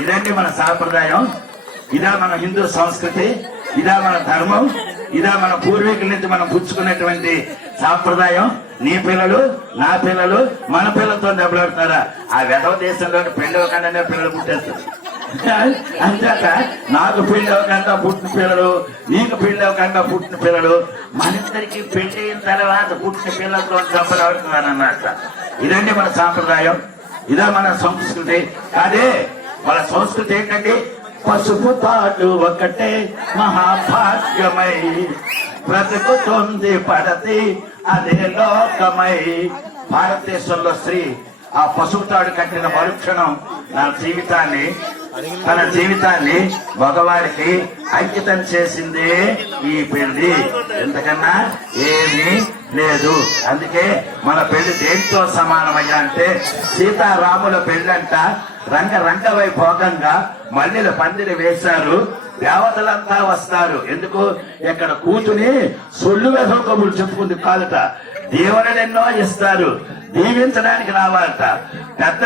ఇదండి మన సాంప్రదాయం, ఇదా మన హిందూ సంస్కృతి, ఇదా మన ధర్మం, ఇదా మన పూర్వీకుల నుంచి మనం పుచ్చుకున్నటువంటి సాంప్రదాయం. నీ పిల్లలు, నా పిల్లలు, మన పిల్లలతో దెబ్బలాడుతారా? ఆ వెధవ దేశంలో పెళ్లి అవ్వకుండానే పిల్లలు పుట్టేస్తారు. అంతేక నాకు పెళ్లి అవ్వకుండా పుట్టిన పిల్లలు, నీకు పెళ్లి అవ్వకుండా పుట్టిన పిల్లలు, మనిద్దరికి పెళ్లి అయిన తర్వాత పుట్టిన పిల్లలతో దెబ్బలాడుతున్నారన్నమాట. ఇదండి మన సాంప్రదాయం, ఇదా మన సంస్కృతి. కాదే మన సంస్కృతి ఏంటండి? పసుపు తాడు ఒకటే మహాభాగ్యమై బ్రతుకుతుంది పడతి అదే లోకమై. భారతదేశంలో స్త్రీ ఆ పసుపు తాడు కట్టిన మరుక్షణం తన జీవితాన్ని మగవారికి అంకితం చేసిందే ఈ పెళ్లి. ఎంతకన్నా ఏమీ లేదు. అందుకే మన పెళ్లి దేంతో సమానమయ్యా అంటే సీతారాముల పెళ్ళంట రంగ వైభోగంగా మల్లెల పందిరి వేశారు. దేవతలంతా వస్తారు. ఎందుకు? ఎక్కడ కూతుని సొల్లు వెధవ కబుర్లు చెప్పుకుంది కాదట. దీవెనలెన్నో ఇస్తారు, దీవించడానికి రావాలట. పెద్ద